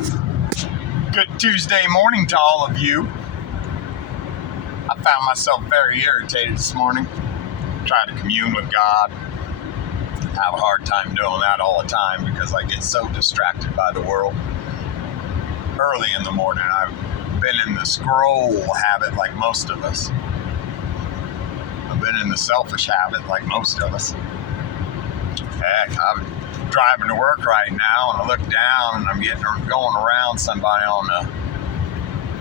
Good Tuesday morning to all of you. I found myself very irritated this morning. Trying to commune with God. I have a hard time doing that all the time because I get so distracted by the world. Early in the morning, I've been in the scroll habit like most of us. I've been in the selfish habit like most of us. Heck, I'm driving to work right now and I look down and I'm going around somebody on the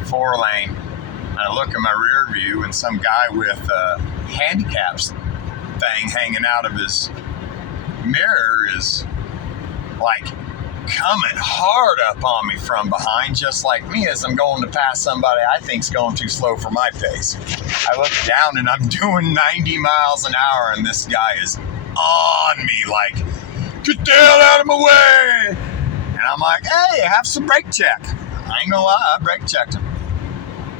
4-lane and I look in my rear view and some guy with a handicaps thing hanging out of his mirror is like coming hard up on me from behind, just like me as I'm going to pass somebody I think's going too slow for my pace. I look down and I'm doing 90 miles an hour and this guy is on me like, get the hell out of my way! And I'm like, hey, have some brake check. I ain't gonna lie, I brake checked him.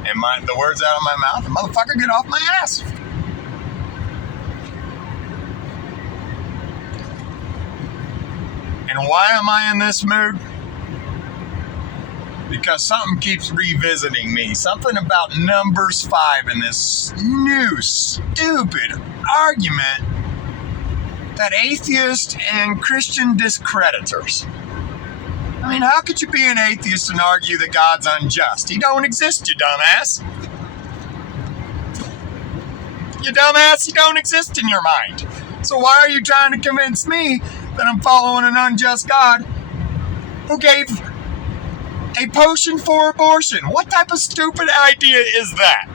And the words out of my mouth, motherfucker, get off my ass. And why am I in this mood? Because something keeps revisiting me. Something about Numbers 5 and this new, stupid argument that atheists and Christian discreditors. I mean, how could you be an atheist and argue that God's unjust? He don't exist, you dumbass. You dumbass, he don't exist in your mind. So why are you trying to convince me that I'm following an unjust God who gave a potion for abortion? What type of stupid idea is that?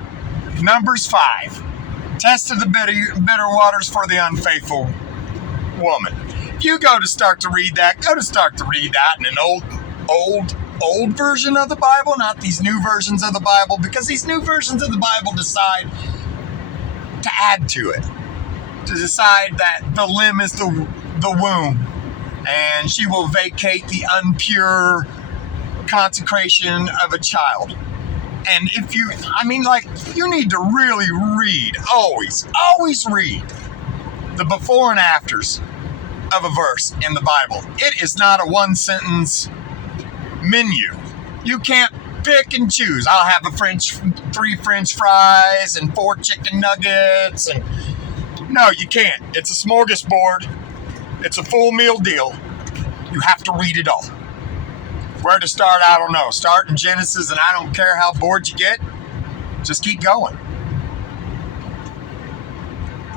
Numbers 5. Test of the bitter waters for the unfaithful woman. If you go to start to read that in an old version of the Bible, not these new versions of the Bible, because these new versions of the Bible decide to add to it. To decide that the limb is the womb, and she will vacate the impure consecration of a child. And you need to really read, always read the before and afters of a verse in the Bible. It is not a one-sentence menu. You can't pick and choose. I'll have 3 French fries and 4 chicken nuggets. And no, you can't. It's a smorgasbord. It's a full meal deal. You have to read it all. Where to start, I don't know. Start in Genesis, and I don't care how bored you get. Just keep going.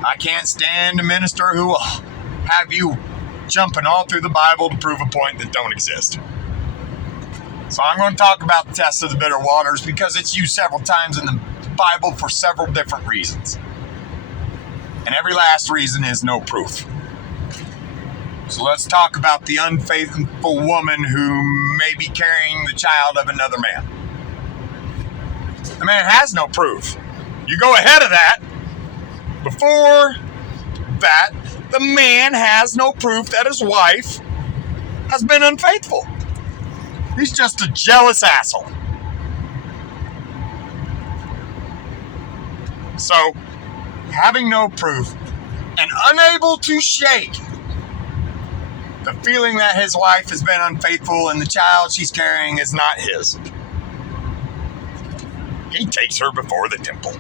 I can't stand a minister who will have you jumping all through the Bible to prove a point that don't exist. So I'm going to talk about the test of the bitter waters because it's used several times in the Bible for several different reasons. And every last reason is no proof. So let's talk about the unfaithful woman who may be carrying the child of another man. The man has no proof. You go ahead of that. Before that, the man has no proof that his wife has been unfaithful. He's just a jealous asshole. So, having no proof and unable to shake the feeling that his wife has been unfaithful and the child she's carrying is not his, he takes her before the temple.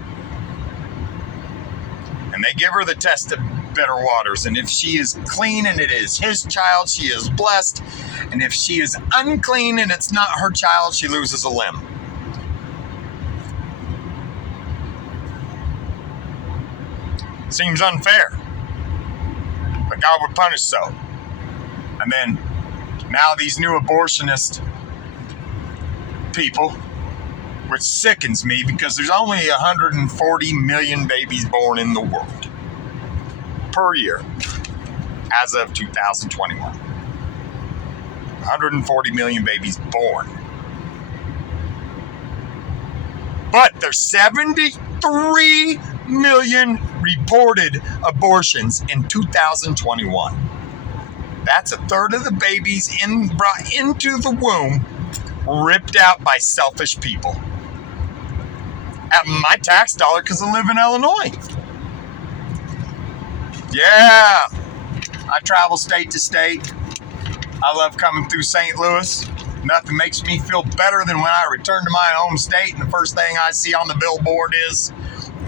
And they give her the test of bitter waters. And if she is clean and it is his child, she is blessed. And if she is unclean and it's not her child, she loses a limb. Seems unfair. But God would punish so. And then now these new abortionist people, which sickens me because there's only 140 million babies born in the world per year as of 2021. 140 million babies born. But there's 73 million reported abortions in 2021. That's a third of the babies brought into the womb ripped out by selfish people. At my tax dollar because I live in Illinois. Yeah, I travel state to state. I love coming through St. Louis. Nothing makes me feel better than when I return to my home state and the first thing I see on the billboard is,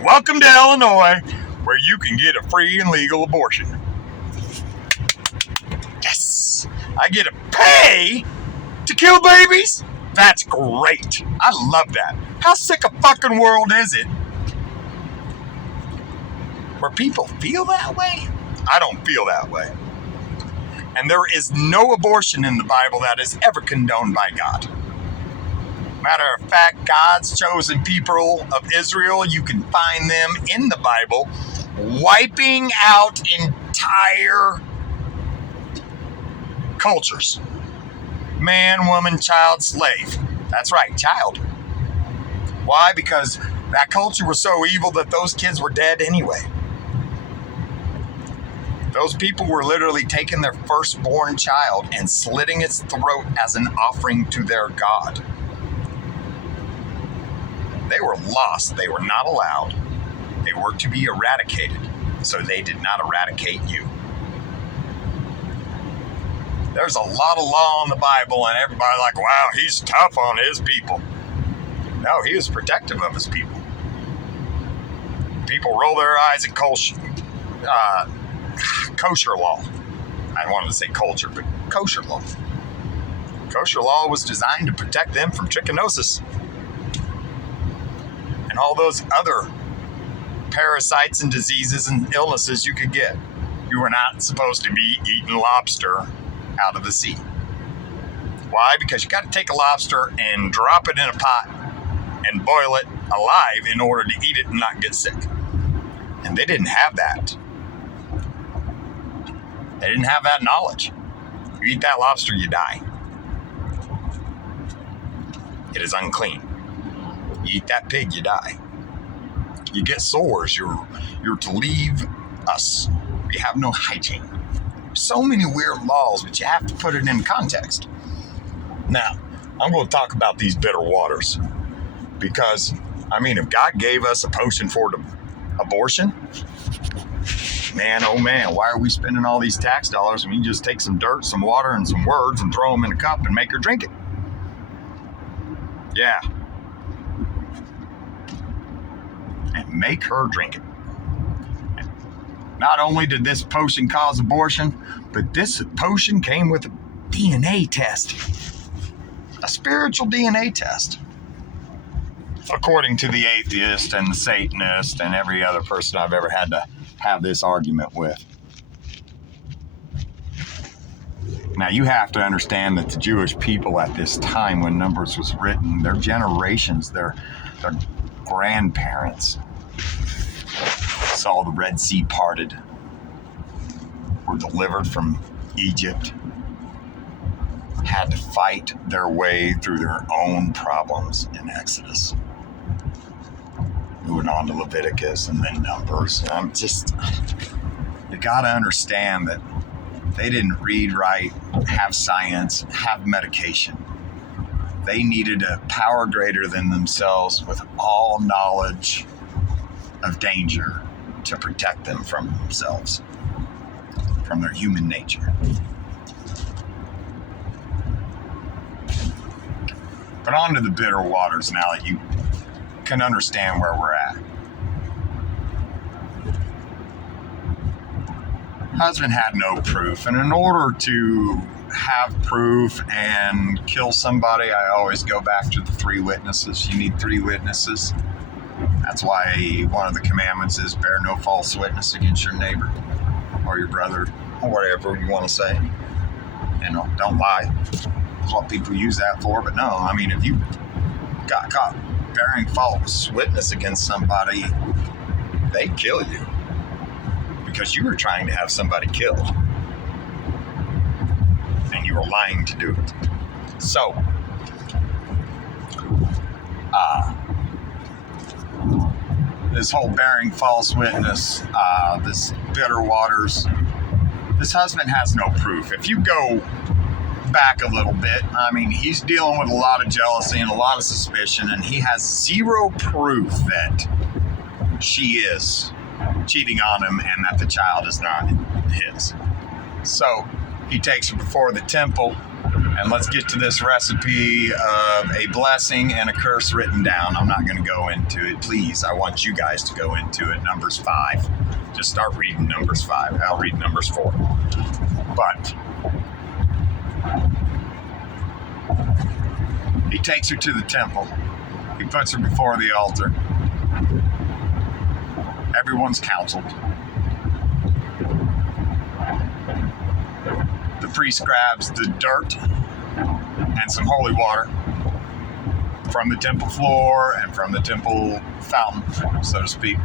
"Welcome to Illinois, where you can get a free and legal abortion." Yes! I get to pay to kill babies? That's great. I love that. How sick a fucking world is it where people feel that way? I don't feel that way. And there is no abortion in the Bible that is ever condoned by God. Matter of fact, God's chosen people of Israel, you can find them in the Bible wiping out entire cultures. Man, woman, child, slave. That's right, child. Why? Because that culture was so evil that those kids were dead anyway. Those people were literally taking their firstborn child and slitting its throat as an offering to their God. They were lost. They were not allowed. They were to be eradicated. So they did not eradicate you. There's a lot of law in the Bible, and everybody like, wow, he's tough on his people. No, he was protective of his people. People roll their eyes at kosher law. I wanted to say culture, but kosher law. Kosher law was designed to protect them from trichinosis and all those other parasites and diseases and illnesses you could get. You were not supposed to be eating lobster out of the sea. Why? Because you got to take a lobster and drop it in a pot and boil it alive in order to eat it and not get sick. And they didn't have that. They didn't have that knowledge. You eat that lobster, you die. It is unclean. You eat that pig, you die. You get sores. You're to leave us. You have no hygiene. So many weird laws, but you have to put it in context. Now, I'm going to talk about these bitter waters because, if God gave us a potion for abortion, man, oh man, why are we spending all these tax dollars when you just take some dirt, some water, and some words and throw them in a cup and make her drink it? Yeah. And make her drink it. Not only did this potion cause abortion, but this potion came with a DNA test. A spiritual DNA test. According to the atheist and the Satanist and every other person I've ever had to have this argument with. Now you have to understand that the Jewish people at this time when Numbers was written, their generations, their grandparents saw the Red Sea parted, were delivered from Egypt, had to fight their way through their own problems in Exodus. Moving on to Leviticus and then Numbers. You gotta understand that they didn't read right, have science, have medication. They needed a power greater than themselves with all knowledge of danger to protect them from themselves, from their human nature. But on to the bitter waters now that you can understand where we're at. Husband had no proof, and in order to have proof and kill somebody, I always go back to the 3 witnesses. You need 3 witnesses. That's why one of the commandments is bear no false witness against your neighbor or your brother or whatever you want to say. Don't lie. That's what people use that for. But no, if you got caught bearing false witness against somebody, they kill you because you were trying to have somebody killed and you were lying to do it. So, this whole bearing false witness, this bitter waters, this husband has no proof. If you go back a little bit, he's dealing with a lot of jealousy and a lot of suspicion, and he has 0 proof that she is cheating on him and that the child is not his. So he takes her before the temple And let's get to this recipe of a blessing and a curse written down. I'm not going to go into it. Please, I want you guys to go into it. Numbers 5. Just start reading Numbers 5. I'll read Numbers 4. But he takes her to the temple. He puts her before the altar. Everyone's counseled. The priest grabs the dirt and some holy water from the temple floor and from the temple fountain, so to speak,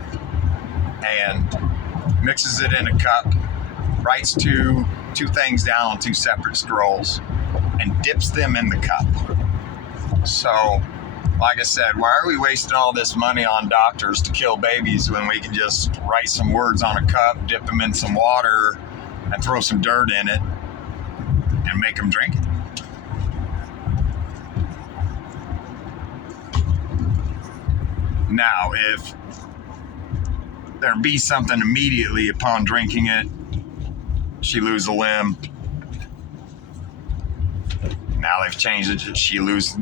and mixes it in a cup, writes two things down on 2 separate scrolls, and dips them in the cup. So, like I said, why are we wasting all this money on doctors to kill babies when we can just write some words on a cup, dip them in some water, and throw some dirt in it, and make them drink it? Now, if there be something immediately upon drinking it, she loses a limb. Now they've changed it, she loses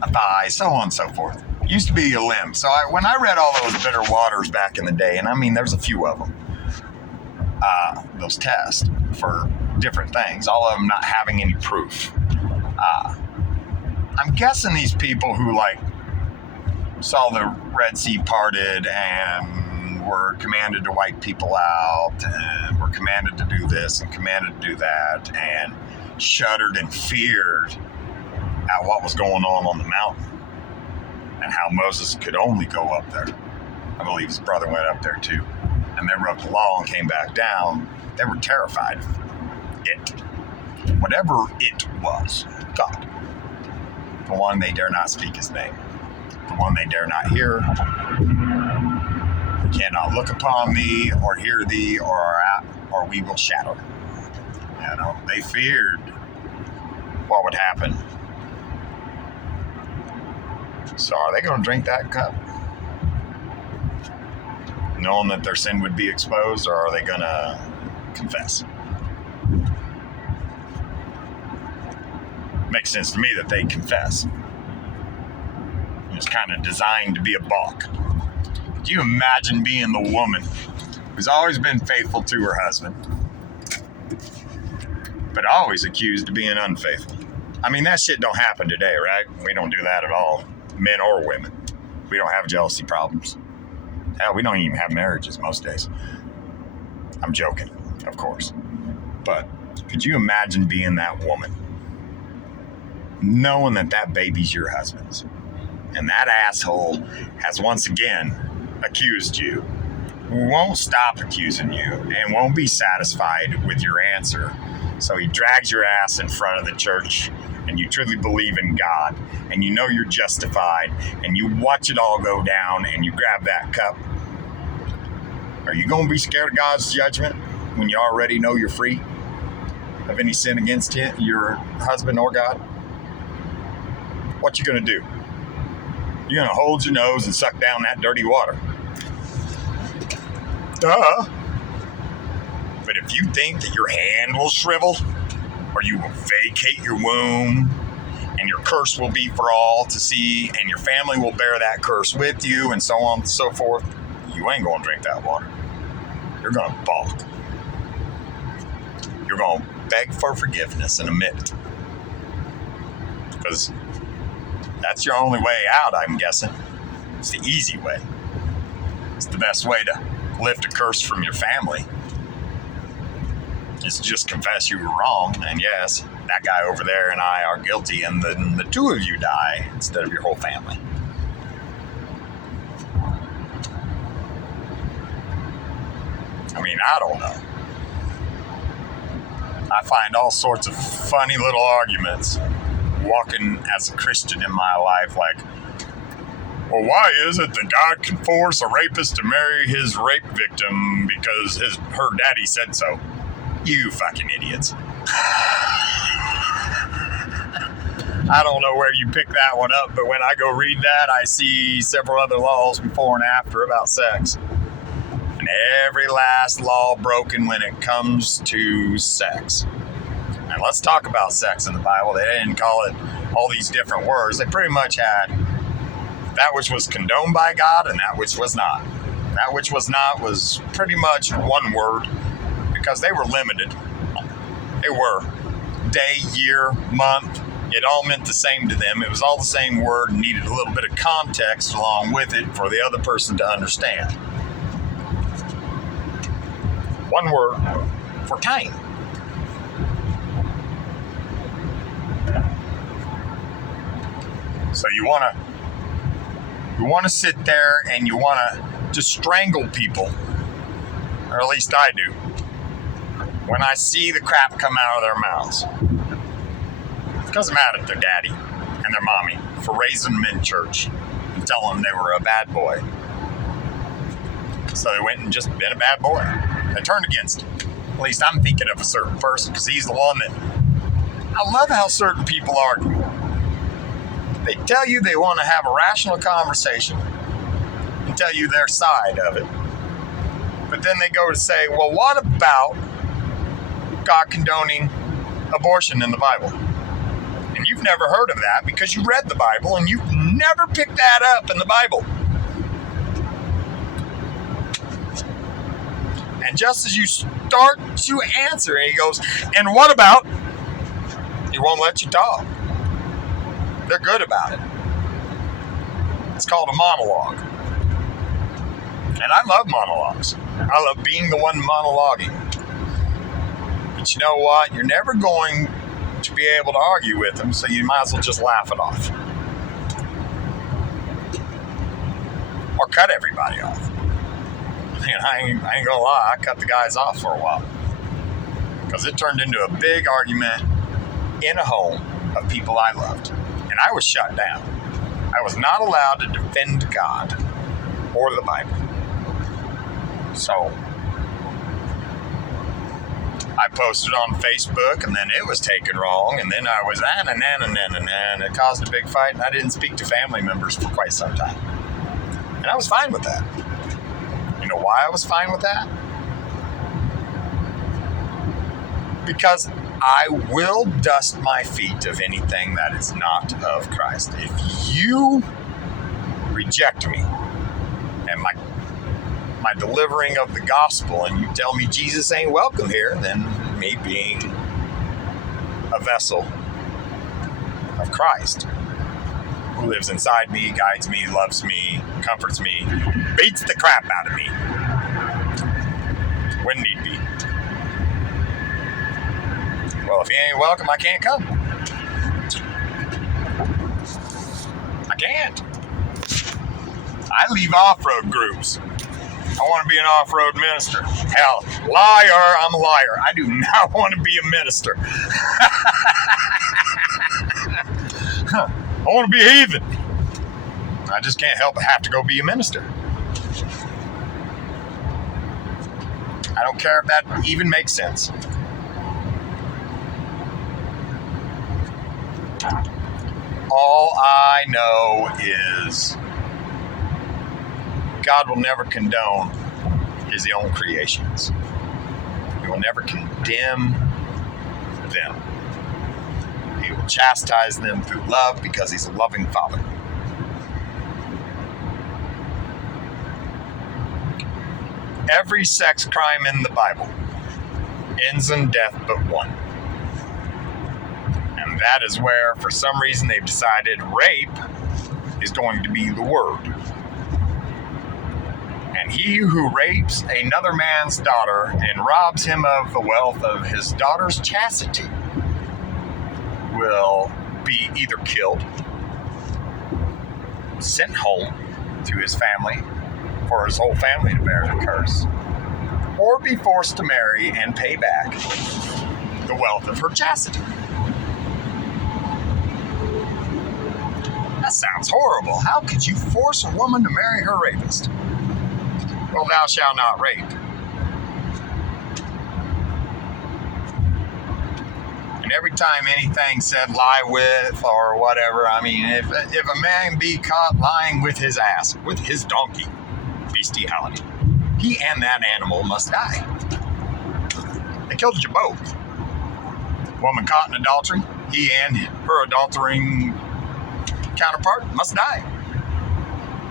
a thigh, so on and so forth. It used to be a limb. So when I read all those bitter waters back in the day, and I mean there's a few of them, those tests for different things, all of them not having any proof. I'm guessing these people who saw the Red Sea parted and were commanded to wipe people out and were commanded to do this and commanded to do that and shuddered and feared at what was going on the mountain and how Moses could only go up there. I believe his brother went up there too. And they wrote the law and came back down. They were terrified of it. Whatever it was, God. The one they dare not speak his name. The one they dare not hear. We cannot look upon thee or hear thee or we will shatter. They feared what would happen. So are they going to drink that cup? Knowing that their sin would be exposed, or are they going to confess? Makes sense to me that they confess. It's kind of designed to be a balk. Could you imagine being the woman who's always been faithful to her husband, but always accused of being unfaithful? I mean, that shit don't happen today, right? We don't do that at all, men or women. We don't have jealousy problems. Hell, we don't even have marriages most days. I'm joking, of course. But could you imagine being that woman, knowing that baby's your husband's, and that asshole has once again accused you, won't stop accusing you, and won't be satisfied with your answer. So he drags your ass in front of the church, and you truly believe in God, and you know you're justified, and you watch it all go down, and you grab that cup. Are you going to be scared of God's judgment when you already know you're free of any sin against your husband or God? What you going to do? You're going to hold your nose and suck down that dirty water. Duh. But if you think that your hand will shrivel, or you will vacate your womb, and your curse will be for all to see, and your family will bear that curse with you, and so on and so forth, you ain't going to drink that water. You're going to balk. You're going to beg for forgiveness and admit it. Because that's your only way out, I'm guessing. It's the easy way. It's the best way to lift a curse from your family. Is just confess you were wrong, and yes, that guy over there and I are guilty, and then the two of you die instead of your whole family. I mean, I don't know. I find all sorts of funny little arguments walking as a Christian in my life, like, well, why is it that God can force a rapist to marry his rape victim because her daddy said so? You fucking idiots. I don't know where you pick that one up, but when I go read that, I see several other laws before and after about sex. And every last law broken when it comes to sex. And let's talk about sex in the Bible. They didn't call it all these different words. They pretty much had that which was condoned by God and that which was not. That which was not was pretty much one word because they were limited. They were day, year, month. It all meant the same to them. It was all the same word and needed a little bit of context along with it for the other person to understand. One word for time. So you want to sit there and you want to just strangle people, or at least I do, when I see the crap come out of their mouths. Because I'm mad at their daddy and their mommy for raising them in church and telling them they were a bad boy. So they went and just been a bad boy. They turned against him. At least I'm thinking of a certain person because he's the one that... I love how certain people argue. They tell you they want to have a rational conversation and tell you their side of it. But then they go to say, well, what about God condoning abortion in the Bible? And you've never heard of that because you read the Bible and you've never picked that up in the Bible. And just as you start to answer, he goes, and what about? He won't let you talk. They're good about it. It's called a monologue. And I love monologues. I love being the one monologuing. But you know what? You're never going to be able to argue with them, so you might as well just laugh it off. Or cut everybody off. And I ain't gonna lie, I cut the guys off for a while. Because it turned into a big argument in a home of people I loved. And I was shut down. I was not allowed to defend God or the Bible. So I posted on Facebook and then it was taken wrong. And then I was and it caused a big fight and I didn't speak to family members for quite some time. And I was fine with that. You know why I was fine with that? Because I will dust my feet of anything that is not of Christ. If you reject me and my delivering of the gospel and you tell me Jesus ain't welcome here, then me being a vessel of Christ who lives inside me, guides me, loves me, comforts me, beats the crap out of me when need be. Well, if he ain't welcome, I can't come. I can't. I leave off-road groups. I want to be an off-road minister. Hell, liar, I'm a liar. I do not want to be a minister. I want to be a heathen. I just can't help but have to go be a minister. I don't care if that even makes sense. All I know is God will never condone his own creations. He will never condemn them. He will chastise them through love because he's a loving father. Every sex crime in the Bible ends in death but one. And that is where, for some reason, they've decided rape is going to be the word. And he who rapes another man's daughter and robs him of the wealth of his daughter's chastity will be either killed, sent home to his family for his whole family to bear the curse, or be forced to marry and pay back the wealth of her chastity. That sounds horrible. How could you force a woman to marry her rapist? Well, thou shalt not rape. And every time anything said lie with or whatever, I mean, if a man be caught lying with his ass, with his donkey, bestiality, he and that animal must die. They killed you both. Woman caught in adultery, he and her adultering counterpart must die.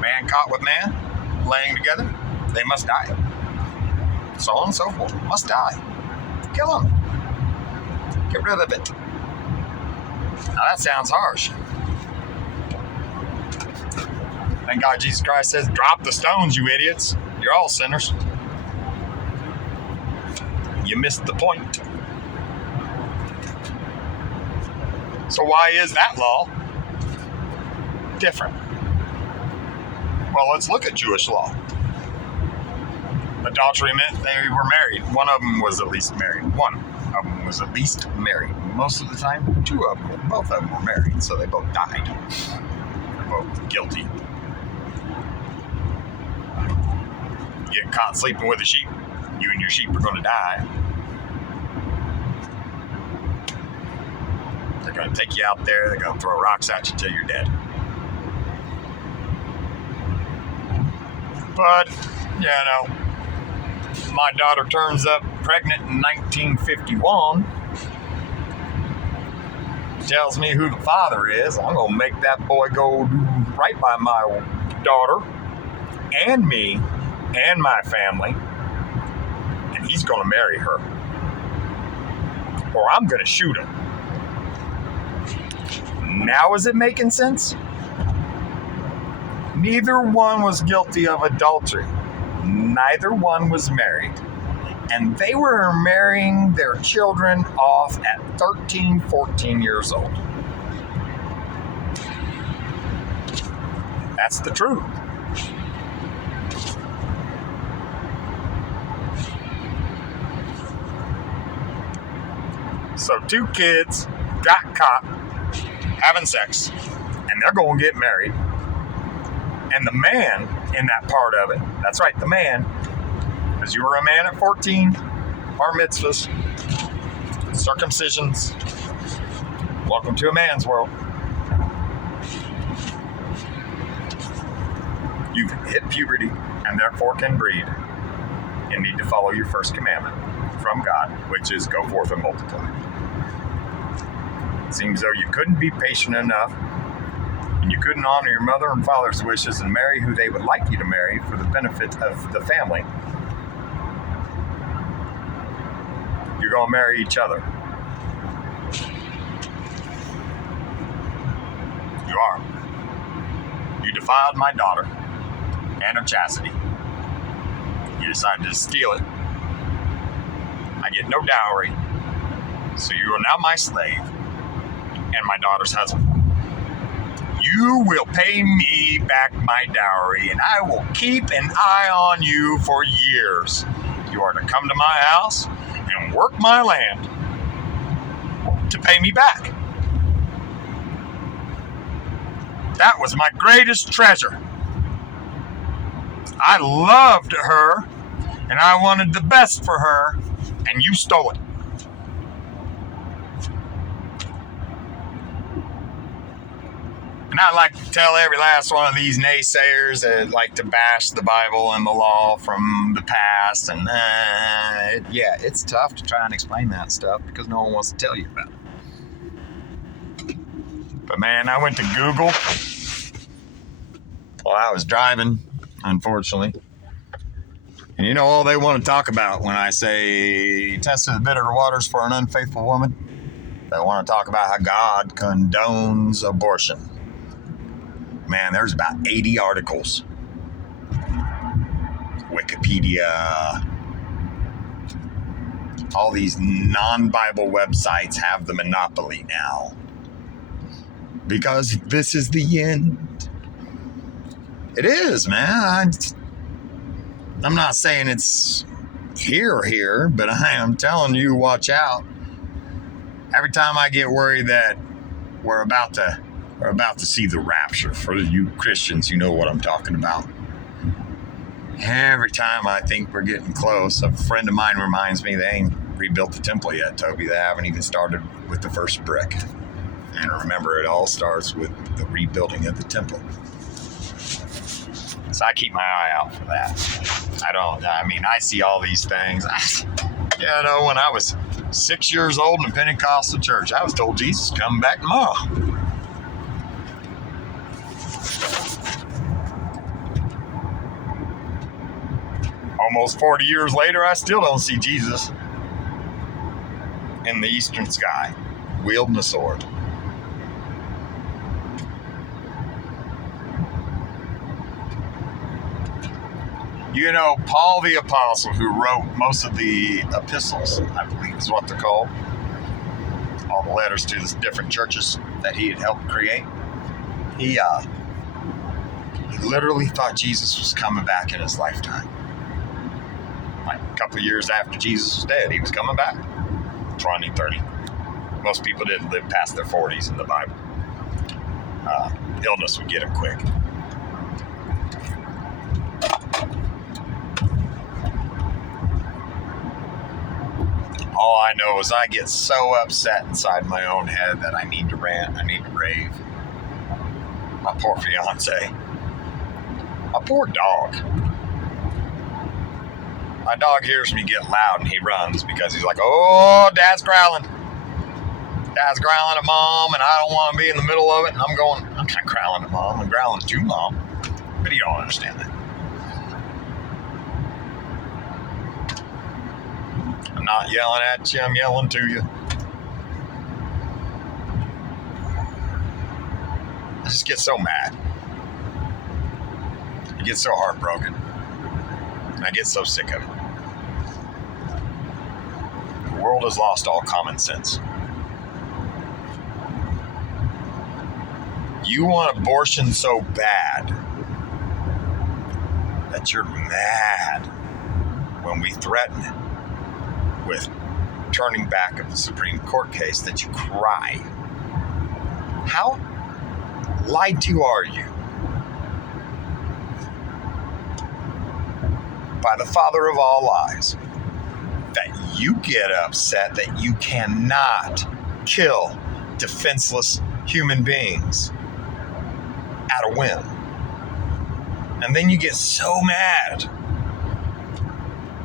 Man caught with man, laying together, they must die. So on and so forth, must die. Kill them. Get rid of it. Now that sounds harsh. Thank God Jesus Christ says, drop the stones, you idiots. You're all sinners. You missed the point. So why is that law different? Well, let's look at Jewish law. Adultery meant they were married. One of them was at least married. One of them was at least married. Most of the time, both of them were married, so they both died. They're both guilty. You get caught sleeping with a sheep, you and your sheep are going to die. They're going to take you out there, they're going to throw rocks at you till you're dead. But, my daughter turns up pregnant in 1951, tells me who the father is. I'm going to make that boy go right by my daughter and me and my family, and he's going to marry her. Or I'm going to shoot him. Now is it making sense? Neither one was guilty of adultery. Neither one was married. And they were marrying their children off at 13, 14 years old. That's the truth. So 2 kids got caught having sex, and they're going to get married. And the man in that part of it, that's right, the man, because you were a man at 14, bar mitzvahs, circumcisions, welcome to a man's world. You've hit puberty and therefore can breed. You need to follow your first commandment from God, which is go forth and multiply. It seems though you couldn't be patient enough, and you couldn't honor your mother and father's wishes and marry who they would like you to marry for the benefit of the family. You're going to marry each other. You are. You defiled my daughter and her chastity. You decided to steal it. I get no dowry, so you are now my slave and my daughter's husband. You will pay me back my dowry, and I will keep an eye on you for years. You are to come to my house and work my land to pay me back. That was my greatest treasure. I loved her, and I wanted the best for her, and you stole it. And I'd like to tell every last one of these naysayers that like to bash the Bible and the law from the past. And it's tough to try and explain that stuff because no one wants to tell you about it. But man, I went to Google while I was driving, unfortunately. And all they want to talk about when I say tested the bitter waters for an unfaithful woman? They want to talk about how God condones abortion. Man, there's about 80 articles. Wikipedia. All these non-Bible websites have the monopoly now. Because this is the end. It is, man. I'm not saying it's here, but I am telling you, watch out. Every time I get worried that we're about to see the rapture, for you Christians, you know what I'm talking about. Every time I think we're getting close, a friend of mine reminds me they ain't rebuilt the temple yet, Toby. They haven't even started with the first brick. And remember, it all starts with the rebuilding of the temple. So I keep my eye out for that. I see all these things. When I was 6 years old in a Pentecostal church. I was told Jesus is coming back tomorrow. Almost 40 years later, I still don't see Jesus in the eastern sky, wielding a sword. You know, Paul the Apostle, who wrote most of the epistles, I believe is what they're called, all the letters to the different churches that he had helped create, he literally thought Jesus was coming back in his lifetime. Like a couple of years after Jesus was dead, he was coming back. 20, 30. Most people didn't live past their 40s in the Bible. Illness would get him quick. All I know is I get so upset inside my own head that I need to rant, I need to rave. My poor fiance. My poor dog. My dog hears me get loud and he runs because he's like, oh, Dad's growling. Dad's growling at Mom and I don't want to be in the middle of it. And I'm going, I'm not growling at Mom, I'm growling at you, Mom. But you don't understand that. I'm not yelling at you, I'm yelling to you. I just get so mad. I get so heartbroken. And I get so sick of it. The world has lost all common sense. You want abortion so bad that you're mad when we threaten it with turning back of the Supreme Court case, that you cry. How lied to are you? By the father of all lies, that you get upset that you cannot kill defenseless human beings at a whim. And then you get so mad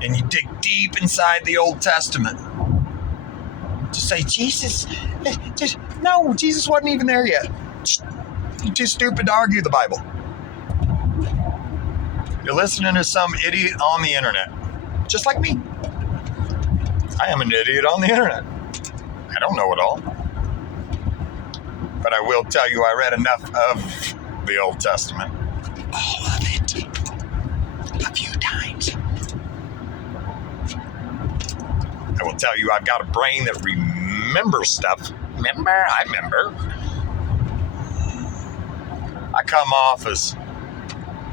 and you dig deep inside the Old Testament to say, Jesus, no, Jesus wasn't even there yet. You're too stupid to argue the Bible. You're listening to some idiot on the internet, just like me. I am an idiot on the internet. I don't know it all. But I will tell you, I read enough of the Old Testament. All of it. A few times. I will tell you, I've got a brain that remembers stuff. I remember. I come off as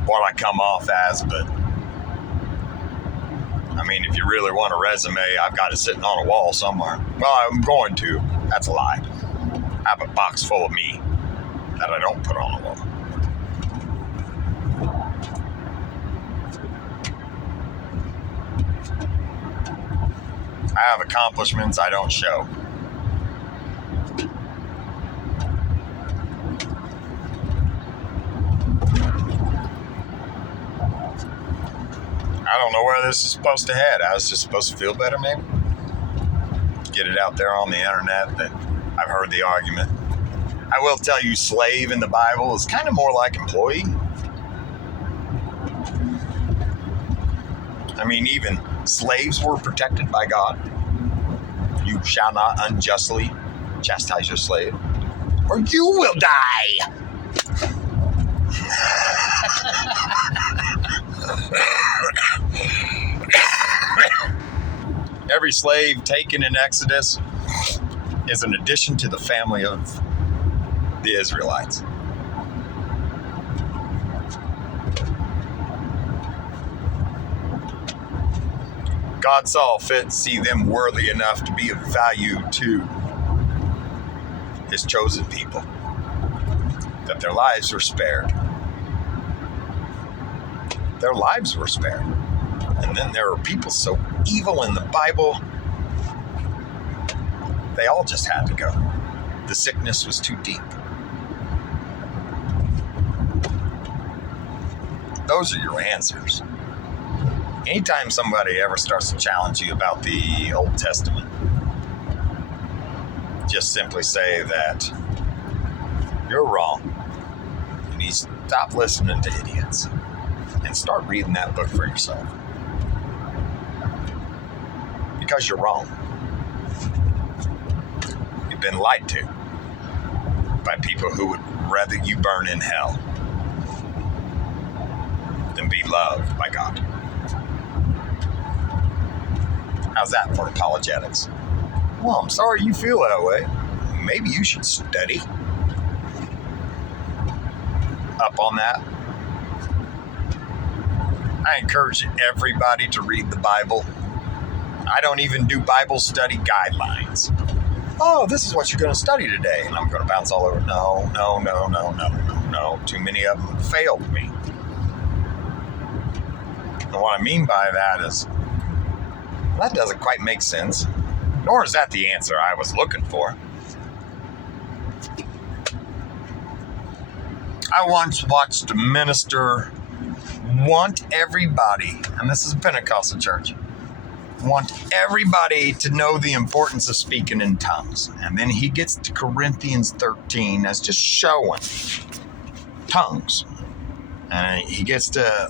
what I come off as, but I mean, if you really want a resume, I've got it sitting on a wall somewhere. Well, I'm going to. That's a lie. I have a box full of me that I don't put on the wall. I have accomplishments I don't show. I don't know where this is supposed to head. I was just supposed to feel better, maybe. Get it out there on the internet that I've heard the argument. I will tell you, slave in the Bible is kind of more like employee. I mean, even slaves were protected by God. You shall not unjustly chastise your slave, or you will die. Every slave taken in Exodus is an addition to the family of the Israelites. God saw fit to see them worthy enough to be of value to his chosen people, that their lives were spared. Their lives were spared. And then there are people so evil in the Bible, they all just had to go. The sickness was too deep. Those are your answers. Anytime somebody ever starts to challenge you about the Old Testament, just simply say that you're wrong. You need to stop listening to idiots and start reading that book for yourself. Because you're wrong. You've been lied to by people who would rather you burn in hell than be loved by God. How's that for apologetics? Well, I'm sorry you feel that way. Maybe you should study up on that. I encourage everybody to read the Bible. I don't even do Bible study guidelines. Oh, this is what you're going to study today. And I'm going to bounce all over. No. Too many of them failed me. And what I mean by that is, that doesn't quite make sense. Nor is that the answer I was looking for. I once watched a minister want everybody, and this is a Pentecostal church, want everybody to know the importance of speaking in tongues. And then he gets to Corinthians 13 as just showing tongues. And he gets to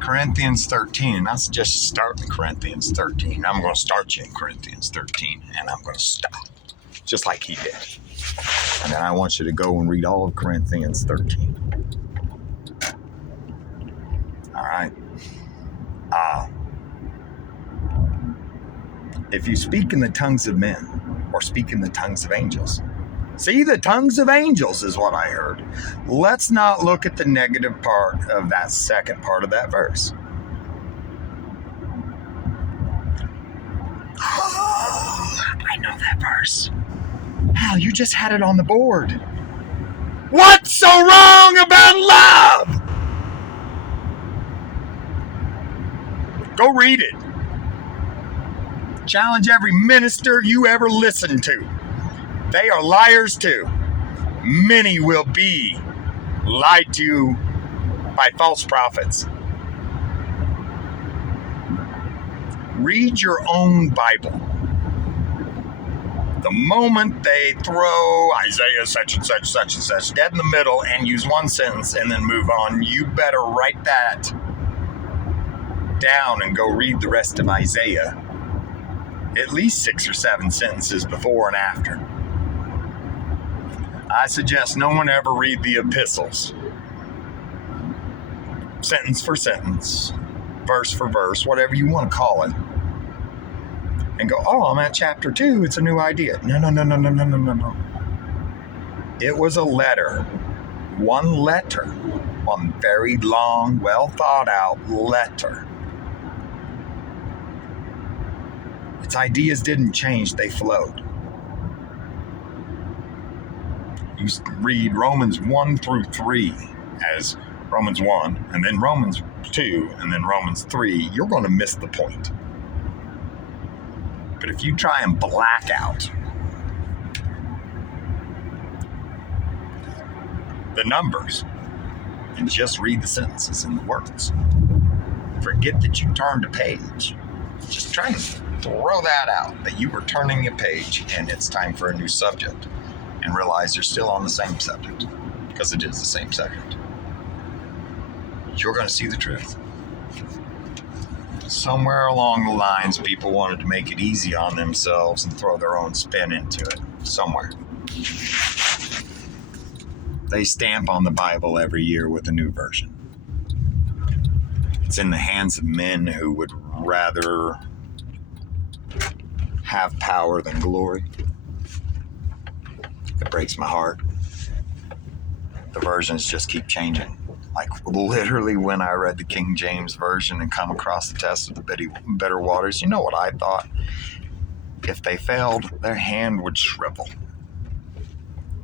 Corinthians 13, and I suggest starting Corinthians 13. I'm going to start you in Corinthians 13, and I'm going to stop, just like he did. And then I want you to go and read all of Corinthians 13. All right. If you speak in the tongues of men or speak in the tongues of angels. See, the tongues of angels is what I heard. Let's not look at the negative part of that second part of that verse. Oh, I know that verse. Hal, you just had it on the board. What's so wrong about love? Go read it. Challenge every minister you ever listened to. They are liars too. Many will be lied to by false prophets. Read your own Bible. The moment they throw Isaiah such and such dead in the middle and use one sentence and then move on, you better write that down and go read the rest of Isaiah. At least 6 or 7 sentences before and after. I suggest no one ever read the epistles. Sentence for sentence, verse for verse, whatever you want to call it. And go, oh, I'm at chapter 2, it's a new idea. No. It was a letter. One very long, well thought out letter. Its ideas didn't change, they flowed. You read Romans 1 through 3 as Romans 1, and then Romans 2, and then Romans 3, you're going to miss the point. But if you try and black out the numbers and just read the sentences and the words, forget that you turned a page. Just try and throw that out, that you were turning a page and it's time for a new subject. And realize you're still on the same subject, because it is the same subject. You're going to see the truth. Somewhere along the lines, people wanted to make it easy on themselves and throw their own spin into it. Somewhere. They stamp on the Bible every year with a new version. It's in the hands of men who would rather have power than glory. It breaks my heart. The versions just keep changing. Like literally when I read the King James Version and come across the test of the bitter waters, you know what I thought? If they failed, their hand would shrivel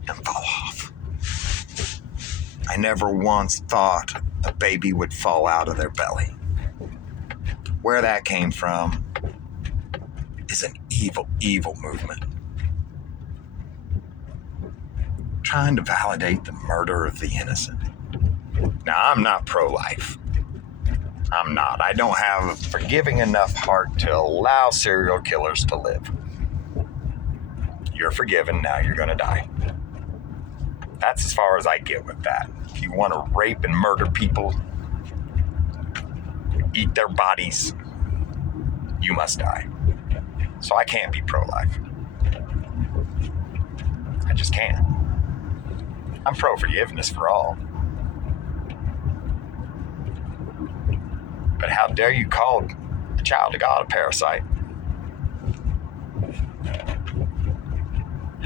and fall off. I never once thought a baby would fall out of their belly. Where that came from is an evil, evil movement. Trying to validate the murder of the innocent. Now, I'm not pro-life. I'm not. I don't have a forgiving enough heart to allow serial killers to live. You're forgiven, now you're going to die. That's as far as I get with that. If you want to rape and murder people, eat their bodies, you must die. So I can't be pro-life. I just can't. I'm pro-forgiveness for all. But how dare you call a child of God a parasite?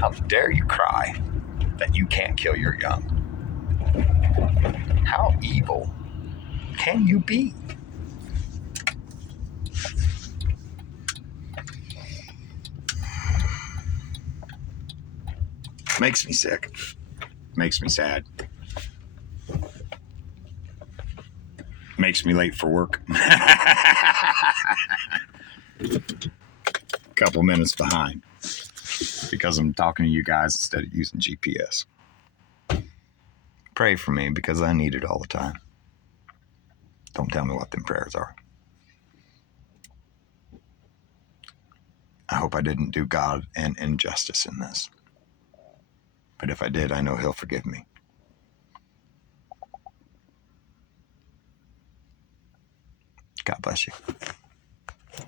How dare you cry that you can't kill your young? How evil can you be? Makes me sick. Makes me sad. Makes me late for work. Couple minutes behind because I'm talking to you guys instead of using GPS. Pray for me because I need it all the time. Don't tell me what them prayers are. I hope I didn't do God an injustice in this. But if I did, I know He'll forgive me. God bless you.